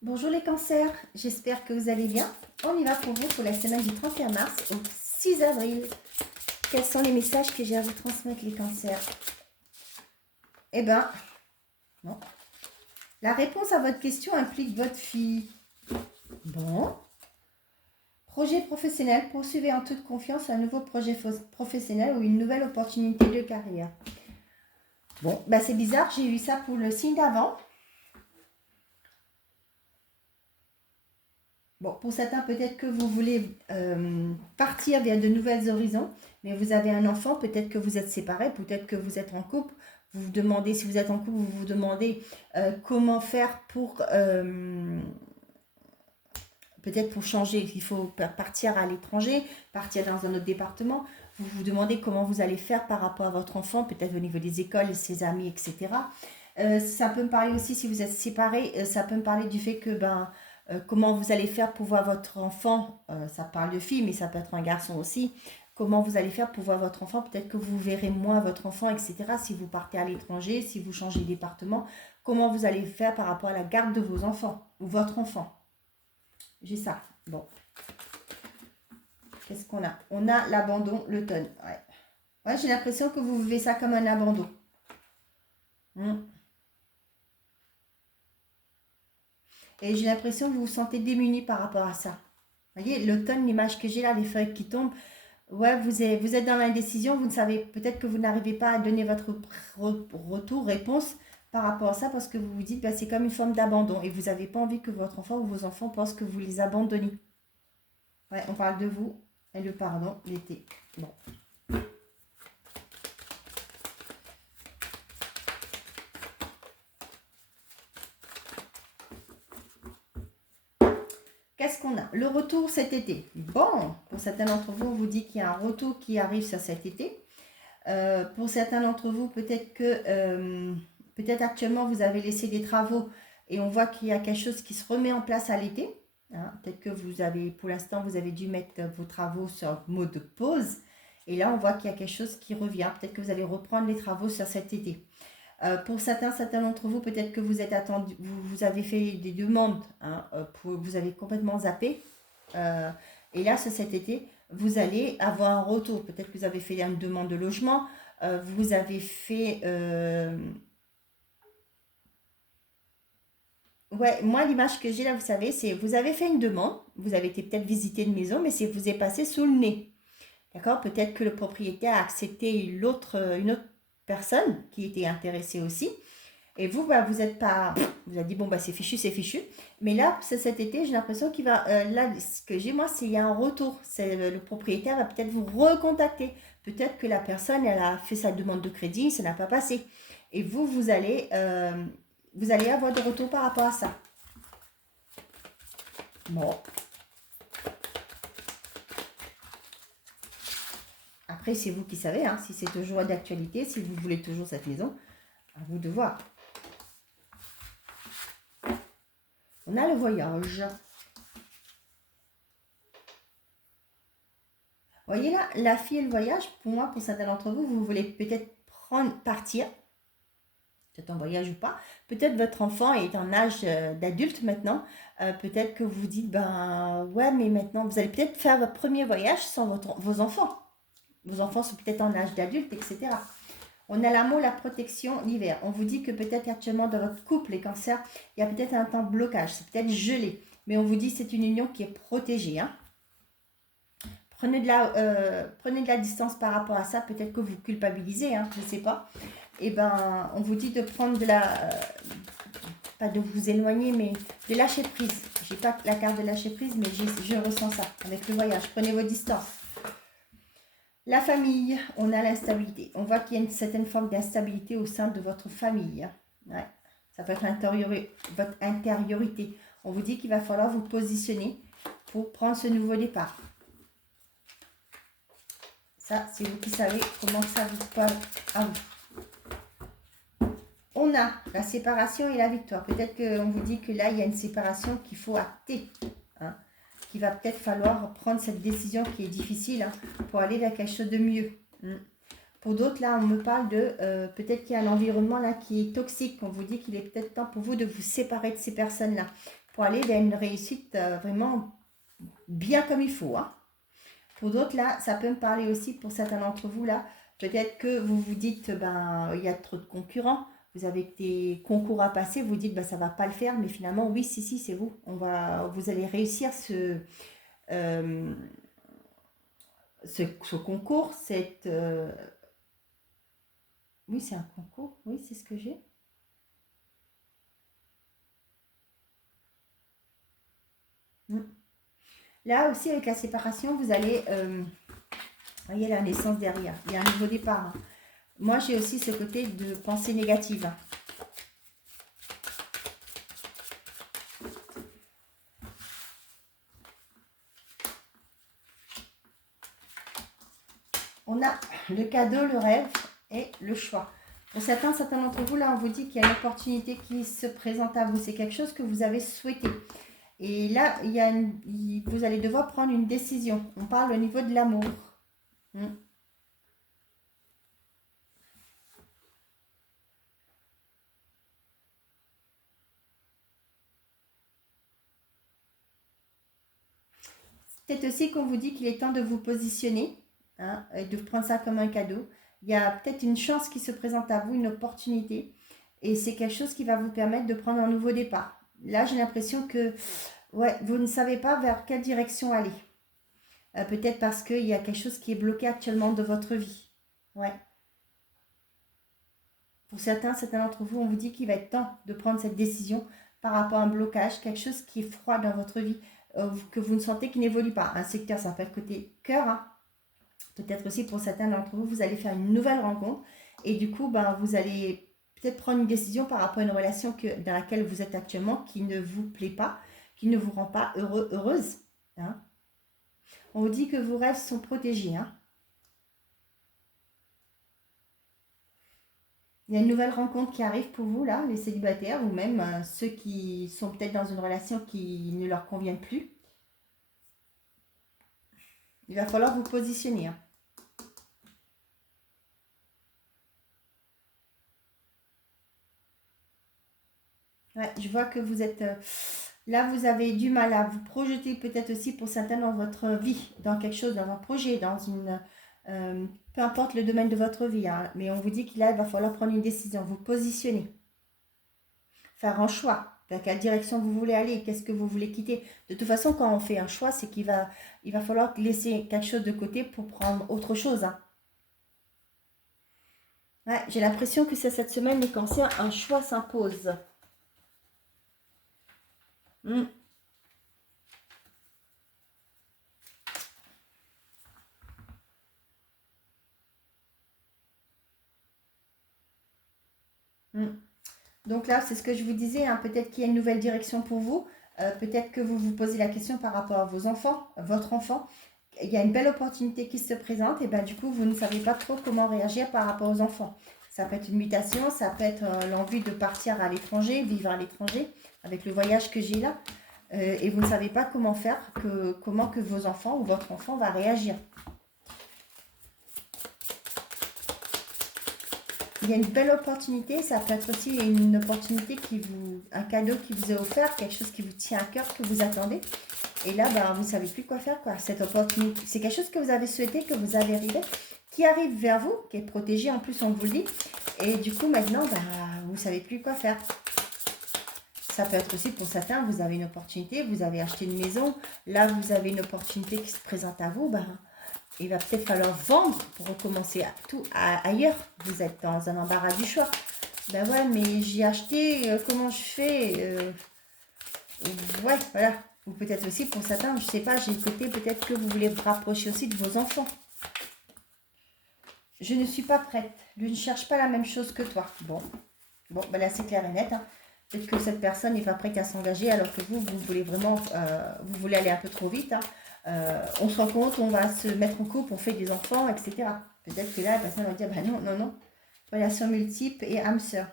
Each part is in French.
Bonjour les cancers, j'espère que vous allez bien. On y va pour vous pour la semaine du 31 mars au 6 avril. Quels sont les messages que j'ai à vous transmettre les cancers? Eh ben, non. La réponse à votre question implique votre fille. Bon. Projet professionnel, poursuivez en toute confiance un nouveau projet professionnel ou une nouvelle opportunité de carrière. Bon, bah c'est bizarre, j'ai eu ça pour le signe d'avant. Bon, pour certains, peut-être que vous voulez partir vers de nouvelles horizons, mais vous avez un enfant, peut-être que vous êtes séparés, peut-être que vous êtes en couple. Vous vous demandez, si vous êtes en couple, vous vous demandez comment faire pour, peut-être pour changer. Il faut partir à l'étranger, partir dans un autre département. Vous vous demandez comment vous allez faire par rapport à votre enfant, peut-être au niveau des écoles, ses amis, etc. Ça peut me parler aussi, si vous êtes séparés, ça peut me parler du fait que, comment vous allez faire pour voir votre enfant, ça parle de fille, mais ça peut être un garçon aussi, comment vous allez faire pour voir votre enfant, peut-être que vous verrez moins votre enfant, etc. Si vous partez à l'étranger, si vous changez de département, comment vous allez faire par rapport à la garde de vos enfants, ou votre enfant. J'ai ça, bon. Qu'est-ce qu'on a? On a l'abandon, l'automne, ouais. Ouais, j'ai l'impression que vous vivez ça comme un abandon. Et j'ai l'impression que vous vous sentez démuni par rapport à ça. Vous voyez, l'automne, l'image que j'ai là, les feuilles qui tombent, ouais, vous êtes dans l'indécision, vous ne savez, peut-être que vous n'arrivez pas à donner votre retour, réponse par rapport à ça, parce que vous vous dites, c'est comme une forme d'abandon, et vous n'avez pas envie que votre enfant ou vos enfants pensent que vous les abandonnez. Ouais, on parle de vous, et le pardon, l'été. Bon. Qu'est-ce qu'on a? Le retour cet été. Bon, pour certains d'entre vous, on vous dit qu'il y a un retour qui arrive sur cet été. Pour certains d'entre vous, peut-être que peut-être actuellement vous avez laissé des travaux et on voit qu'il y a quelque chose qui se remet en place à l'été. Hein. Peut-être que vous avez, pour l'instant, vous avez dû mettre vos travaux sur mode pause. Et là, on voit qu'il y a quelque chose qui revient. Peut-être que vous allez reprendre les travaux sur cet été. Pour certains d'entre vous, peut-être que vous êtes attendu, vous avez fait des demandes, hein, vous avez complètement zappé. Et là, cet été, vous allez avoir un retour. Peut-être que vous avez fait une demande de logement, vous avez fait... Ouais, moi, l'image que j'ai là, vous savez, c'est vous avez fait une demande, vous avez été peut-être visiter une maison, mais c'est vous est passé sous le nez. D'accord? Peut-être que le propriétaire a accepté une autre personne qui était intéressée aussi. Et vous, vous êtes pas, vous avez dit bon c'est fichu, c'est fichu. Mais là, cet été, j'ai l'impression qu'il va, là, ce que j'ai moi, c'est il y a un retour. C'est le propriétaire va peut-être vous recontacter. Peut-être que la personne, elle a fait sa demande de crédit, ça n'a pas passé. Et vous allez avoir des retours par rapport à ça. Bon. Après, c'est vous qui savez, hein, si c'est toujours d'actualité, si vous voulez toujours cette maison, à vous de voir. On a le voyage. Vous voyez là, la fille et le voyage, pour moi, pour certains d'entre vous, vous voulez peut-être partir, peut-être en voyage ou pas. Peut-être votre enfant est en âge d'adulte maintenant. Peut-être que vous dites, ouais, mais maintenant, vous allez peut-être faire votre premier voyage sans vos enfants. Vos enfants sont peut-être en âge d'adulte, etc. On a l'amour, la protection, l'hiver. On vous dit que peut-être actuellement dans votre couple, les cancers, il y a peut-être un temps de blocage, c'est peut-être gelé. Mais on vous dit que c'est une union qui est protégée. Hein. Prenez de la distance par rapport à ça. Peut-être que vous culpabilisez, hein, je ne sais pas. Et on vous dit de prendre pas de vous éloigner, mais de lâcher prise. J'ai pas la carte de lâcher prise, mais je ressens ça avec le voyage. Prenez vos distances. La famille, on a l'instabilité. On voit qu'il y a une certaine forme d'instabilité au sein de votre famille. Ouais. Ça peut être votre intériorité. On vous dit qu'il va falloir vous positionner pour prendre ce nouveau départ. Ça, c'est vous qui savez comment ça vous parle à vous. On a la séparation et la victoire. Peut-être qu'on vous dit que là, il y a une séparation qu'il faut acter. Hein, qu'il va peut-être falloir prendre cette décision qui est difficile hein, pour aller vers quelque chose de mieux. Pour d'autres, là, on me parle de peut-être qu'il y a un environnement là qui est toxique. On vous dit qu'il est peut-être temps pour vous de vous séparer de ces personnes-là pour aller vers une réussite vraiment bien comme il faut. Hein. Pour d'autres, là, ça peut me parler aussi, pour certains d'entre vous, là, peut-être que vous vous dites, ben, il y a trop de concurrents, vous avez des concours à passer, vous dites, ben, ça ne va pas le faire, mais finalement, oui, si, c'est vous. Vous allez réussir euh, ce concours, oui, c'est un concours, oui, c'est ce que j'ai. Mm. Là aussi, avec la séparation, vous allez, voyez la naissance derrière, il y a un nouveau départ. Hein. Moi, j'ai aussi ce côté de pensée négative. Hein. On a le cadeau, le rêve et le choix. Pour certains d'entre vous, là, on vous dit qu'il y a une opportunité qui se présente à vous. C'est quelque chose que vous avez souhaité. Et là, vous allez devoir prendre une décision. On parle au niveau de l'amour. Peut-être aussi qu'on vous dit qu'il est temps de vous positionner, hein, et de prendre ça comme un cadeau. Il y a peut-être une chance qui se présente à vous, une opportunité. Et c'est quelque chose qui va vous permettre de prendre un nouveau départ. Là, j'ai l'impression que ouais, vous ne savez pas vers quelle direction aller. Peut-être parce qu'il y a quelque chose qui est bloqué actuellement de votre vie. Ouais. Pour certains d'entre vous, on vous dit qu'il va être temps de prendre cette décision par rapport à un blocage, quelque chose qui est froid dans votre vie, que vous ne sentez qui n'évolue pas. Un secteur, ça peut être côté cœur. Hein. Peut-être aussi pour certains d'entre vous, vous allez faire une nouvelle rencontre et du coup, ben, vous allez peut-être prendre une décision par rapport à une relation dans laquelle vous êtes actuellement qui ne vous plaît pas, qui ne vous rend pas heureuse. Hein. On vous dit que vos rêves sont protégés. Hein. Il y a une nouvelle rencontre qui arrive pour vous, là, les célibataires, ou même ceux qui sont peut-être dans une relation qui ne leur convient plus. Il va falloir vous positionner. Hein. Ouais, je vois que vous êtes... là, vous avez du mal à vous projeter peut-être aussi pour certains dans votre vie, dans quelque chose, dans un projet, dans une... peu importe le domaine de votre vie, hein, mais on vous dit qu'il va falloir prendre une décision, vous positionner, faire un choix, vers quelle direction vous voulez aller, qu'est-ce que vous voulez quitter. De toute façon, quand on fait un choix, c'est il va falloir laisser quelque chose de côté pour prendre autre chose. Hein. Ouais, j'ai l'impression que cette semaine, les cancers, un choix s'impose. Mm. Mm. Donc là, c'est ce que je vous disais, hein, peut-être qu'il y a une nouvelle direction pour vous, peut-être que vous vous posez la question par rapport à vos enfants, votre enfant. Il y a une belle opportunité qui se présente et ben, du coup, vous ne savez pas trop comment réagir par rapport aux enfants. Ça peut être une mutation, ça peut être l'envie de partir à l'étranger, vivre à l'étranger, avec le voyage que j'ai là. Et vous ne savez pas comment faire, comment que vos enfants ou votre enfant va réagir. Il y a une belle opportunité, ça peut être aussi une opportunité un cadeau qui vous est offert, quelque chose qui vous tient à cœur, que vous attendez. Et là, ben, vous ne savez plus quoi faire, quoi. Cette opportunité, c'est quelque chose que vous avez souhaité, que vous avez arrivé, qui arrive vers vous, qui est protégé, en plus on vous le dit. Et du coup, maintenant, ben, vous ne savez plus quoi faire. Ça peut être aussi pour certains, vous avez une opportunité, vous avez acheté une maison, là vous avez une opportunité qui se présente à vous, ben, il va peut-être falloir vendre pour recommencer ailleurs. Vous êtes dans un embarras du choix. Ben ouais, mais j'ai acheté, comment je fais ouais, voilà. Ou peut-être aussi pour certains, je sais pas, j'ai le côté peut-être que vous voulez vous rapprocher aussi de vos enfants. Je ne suis pas prête. Je ne cherche pas la même chose que toi. Bon, ben là c'est clair et net. Hein. Peut-être que cette personne n'est pas prête à s'engager alors que vous voulez vraiment, vous voulez aller un peu trop vite. Hein. On se rend compte, on va se mettre en couple, on fait des enfants, etc. Peut-être que là, la personne va dire, bah non. Relation multiple et âme sœur.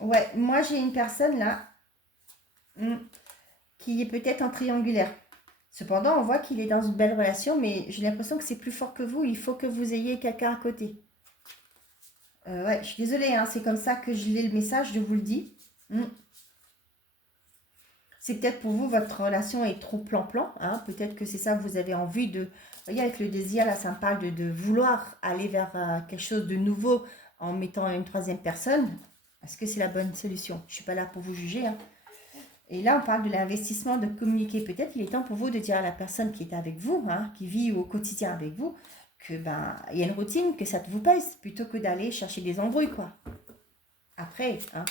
Ouais, moi j'ai une personne là qui est peut-être en triangulaire. Cependant, on voit qu'il est dans une belle relation, mais j'ai l'impression que c'est plus fort que vous. Il faut que vous ayez quelqu'un à côté. Ouais, je suis désolée, hein, c'est comme ça que je lis le message, je vous le dis. C'est peut-être pour vous, votre relation est trop plan-plan. Hein. Peut-être que c'est ça, vous avez envie de... Vous voyez, avec le désir, là, ça me parle de vouloir aller vers quelque chose de nouveau en mettant une troisième personne. Est-ce que c'est la bonne solution? Je ne suis pas là pour vous juger. Hein. Et là, on parle de l'investissement, de communiquer. Peut-être qu'il est temps pour vous de dire à la personne qui est avec vous, hein, qui vit au quotidien avec vous, que ben il y a une routine, que ça vous pèse, plutôt que d'aller chercher des embrouilles, quoi. Après, hein,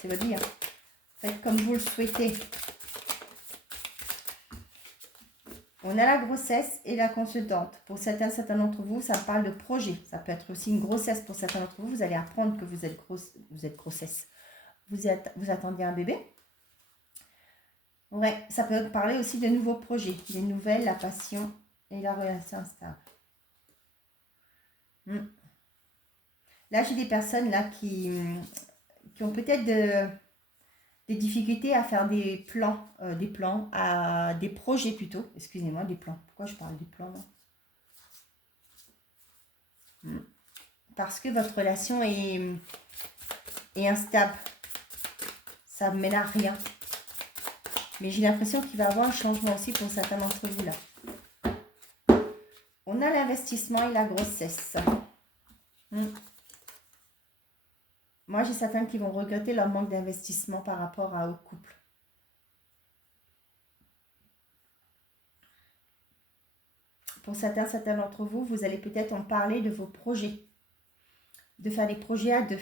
c'est votre vie. Hein. Faites comme vous le souhaitez. On a la grossesse et la consultante. Pour certains d'entre vous, ça parle de projet. Ça peut être aussi une grossesse pour certains d'entre vous. Vous allez apprendre que vous êtes grossesse. Vous attendez un bébé. Ouais, ça peut parler aussi de nouveaux projets, des nouvelles, la passion et la relation stable. Là, j'ai des personnes là qui ont peut-être des difficultés à faire des plans, des projets plutôt. Excusez-moi, des plans. Pourquoi je parle des plans là? Parce que votre relation est instable. Ça ne mène à rien. Mais j'ai l'impression qu'il va y avoir un changement aussi pour certains d'entre vous là. On a l'investissement et la grossesse. Moi, j'ai certains qui vont regretter leur manque d'investissement par rapport au couple. Pour certains d'entre vous, vous allez peut-être en parler de vos projets. De faire des projets à deux.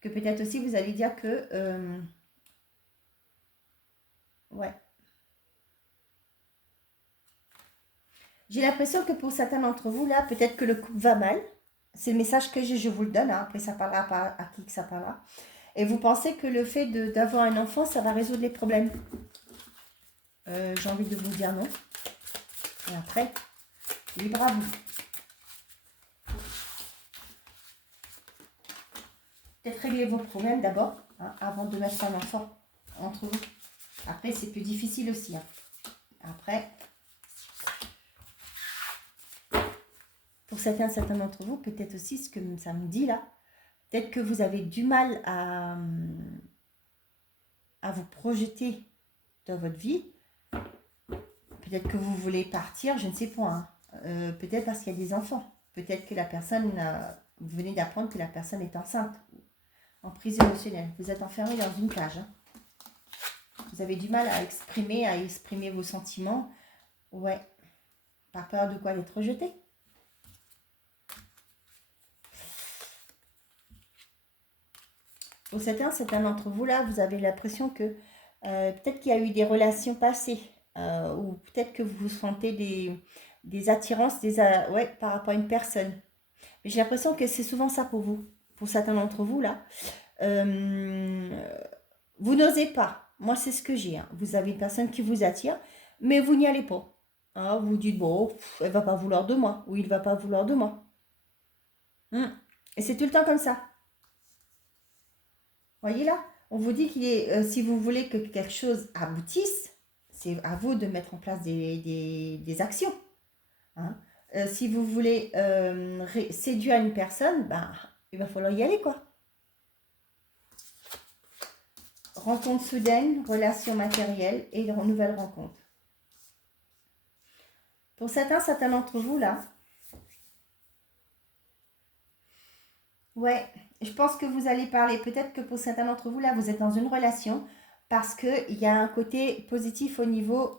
Que peut-être aussi vous allez dire que... ouais. J'ai l'impression que pour certains d'entre vous, là, peut-être que le couple va mal. C'est le message que je vous le donne. Hein. Après, ça parlera pas à qui que ça parlera. Et vous pensez que le fait d'avoir un enfant, ça va résoudre les problèmes. J'ai envie de vous dire non. Et après, libre à vous. Peut-être régler vos problèmes d'abord, hein, avant de mettre un enfant entre vous. Après, c'est plus difficile aussi. Hein. Après, pour certains d'entre vous, peut-être aussi ce que ça me dit là, peut-être que vous avez du mal à vous projeter dans votre vie. Peut-être que vous voulez partir, je ne sais pas. Hein. Peut-être parce qu'il y a des enfants. Peut-être que la personne, vous venez d'apprendre que la personne est enceinte. En prise émotionnelle. Vous êtes enfermé dans une cage. Hein. Vous avez du mal à exprimer vos sentiments. Ouais. Par peur de quoi? D'être rejeté. Pour certains d'entre vous là, vous avez l'impression que peut-être qu'il y a eu des relations passées. Ou peut-être que vous sentez des attirances par rapport à une personne. Mais j'ai l'impression que c'est souvent ça pour vous. Pour certains d'entre vous là. Vous n'osez pas. Moi, c'est ce que j'ai. Hein. Vous avez une personne qui vous attire, mais vous n'y allez pas. Hein, vous dites, bon, elle va pas vouloir de moi, ou il va pas vouloir de moi. Et c'est tout le temps comme ça. Voyez là, on vous dit qu'il est, si vous voulez que quelque chose aboutisse, c'est à vous de mettre en place des actions. Hein. Si vous voulez séduire une personne, ben, il va falloir y aller, quoi. Rencontre soudaine, relation matérielle et nouvelle rencontre. Pour certains d'entre vous, là, ouais, je pense que vous allez parler, peut-être que pour certains d'entre vous, là, vous êtes dans une relation parce qu'il y a un côté positif au niveau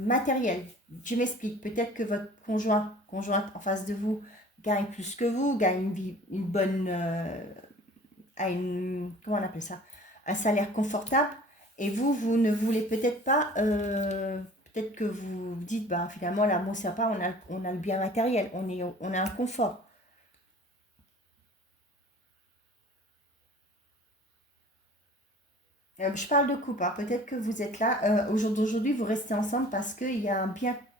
matériel. Je m'explique, peut-être que votre conjointe en face de vous gagne plus que vous, gagne une bonne... comment on appelle ça? Un salaire confortable. Et vous ne voulez peut-être pas... peut-être que vous dites, ben, finalement, l'amour, c'est pas, on a le bien matériel, on a un confort. Je parle de couple, hein. Peut-être que vous êtes là, au jour d'aujourd'hui, vous restez ensemble parce qu'il y a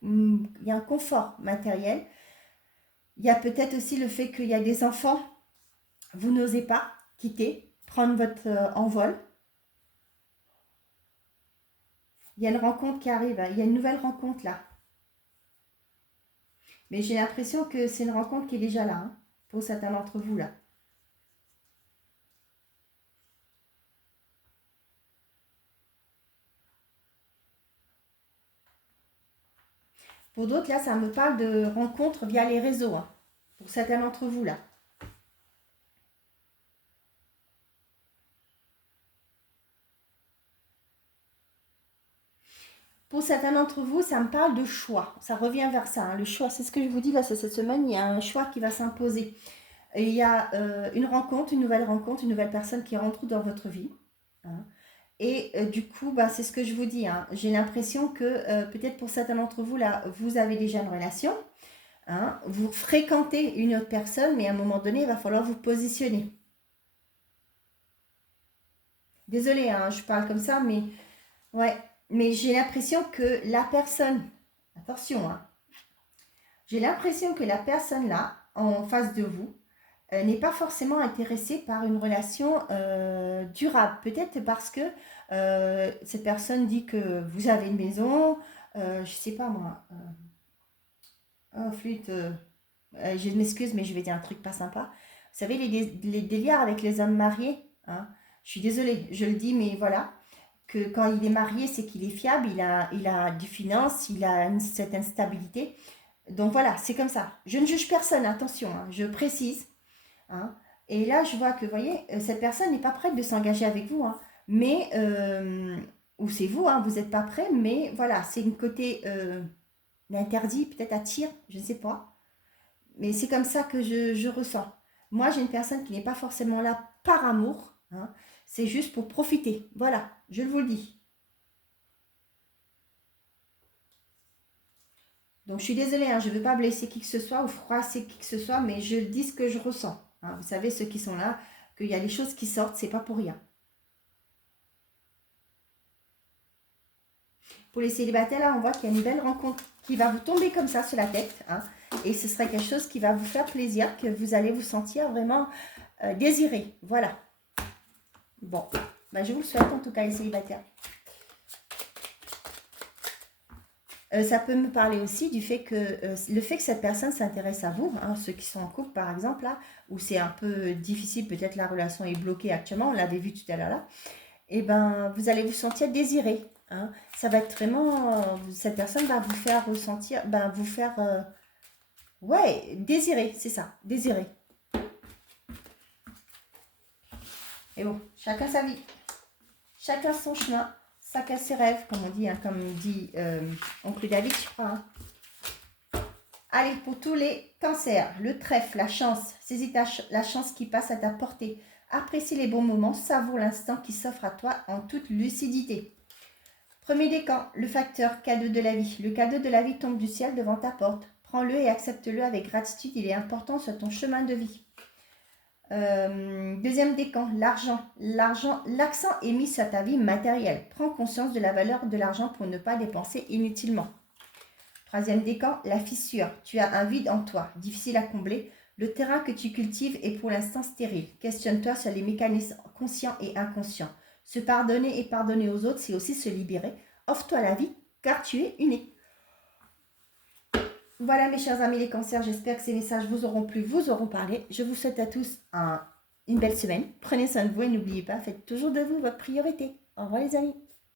il y a un confort matériel. Il y a peut-être aussi le fait qu'il y a des enfants. Vous n'osez pas quitter, prendre votre envol. Il y a une rencontre qui arrive, hein. Il y a une nouvelle rencontre là. Mais j'ai l'impression que c'est une rencontre qui est déjà là, hein, pour certains d'entre vous là. Pour d'autres, là, ça me parle de rencontres via les réseaux, hein, pour certains d'entre vous, là. Pour certains d'entre vous, ça me parle de choix. Ça revient vers ça, hein. Le choix, c'est ce que je vous dis là, cette semaine, il y a un choix qui va s'imposer. Il y a une rencontre, une nouvelle personne qui rentre dans votre vie, hein. Et du coup, bah, c'est ce que je vous dis, hein. J'ai l'impression que peut-être pour certains d'entre vous, là, vous avez déjà une relation, hein. Vous fréquentez une autre personne, mais à un moment donné, il va falloir vous positionner. Désolée, hein, je parle comme ça, mais ouais, mais j'ai l'impression que la personne, attention, hein, j'ai l'impression que la personne là, en face de vous, n'est pas forcément intéressée par une relation durable. Peut-être parce que cette personne dit que vous avez une maison, je sais pas moi, oh, flûte, je m'excuse, mais je vais dire un truc pas sympa. Vous savez, les délires avec les hommes mariés, hein, je suis désolée, je le dis, mais voilà, que quand il est marié, c'est qu'il est fiable, il a du finance, il a une certaine stabilité. Donc voilà, c'est comme ça. Je ne juge personne, attention, hein, je précise, hein. Et là, je vois que, vous voyez, cette personne n'est pas prête de s'engager avec vous, hein, mais, ou c'est vous, hein, vous n'êtes pas prêt, mais voilà, c'est une côté d'interdit, peut-être à tir, je ne sais pas. Mais c'est comme ça que je ressens. Moi, j'ai une personne qui n'est pas forcément là par amour, hein, c'est juste pour profiter. Voilà, je vous le dis. Donc, je suis désolée, hein, je ne veux pas blesser qui que ce soit ou froisser qui que ce soit, mais je dis ce que je ressens, hein. Vous savez, ceux qui sont là, qu'il y a des choses qui sortent, c'est pas pour rien. Pour les célibataires, là, on voit qu'il y a une belle rencontre qui va vous tomber comme ça sur la tête, hein, et ce serait quelque chose qui va vous faire plaisir, que vous allez vous sentir vraiment désiré. Voilà. Bon, ben, je vous le souhaite en tout cas, les célibataires. Ça peut me parler aussi du fait que le fait que cette personne s'intéresse à vous, hein, ceux qui sont en couple par exemple, là, où c'est un peu difficile, peut-être la relation est bloquée actuellement, on l'avait vu tout à l'heure là, et ben vous allez vous sentir désiré, hein. Ça va être vraiment, cette personne va vous faire ressentir, ben vous faire, ouais, désiré, c'est ça, désiré. Et bon, chacun sa vie, chacun son chemin, chacun ses rêves, comme on dit, hein, comme dit oncle David, je crois, hein. Allez, pour tous les cancers, le trèfle, la chance, saisis la chance qui passe à ta portée. Apprécie les bons moments, savoure l'instant qui s'offre à toi en toute lucidité. Premier décan, le facteur cadeau de la vie. Le cadeau de la vie tombe du ciel devant ta porte. Prends-le et accepte-le avec gratitude, il est important sur ton chemin de vie. Deuxième décan, l'argent. L'accent est mis sur ta vie matérielle. Prends conscience de la valeur de l'argent pour ne pas dépenser inutilement. Troisième décan, la fissure. Tu as un vide en toi, difficile à combler. Le terrain que tu cultives est pour l'instant stérile. Questionne-toi sur les mécanismes conscients et inconscients. Se pardonner et pardonner aux autres, c'est aussi se libérer. Offre-toi la vie, car tu es unique. Voilà mes chers amis les cancers, j'espère que ces messages vous auront plu, vous auront parlé. Je vous souhaite à tous une belle semaine. Prenez soin de vous et n'oubliez pas, faites toujours de vous votre priorité. Au revoir les amis.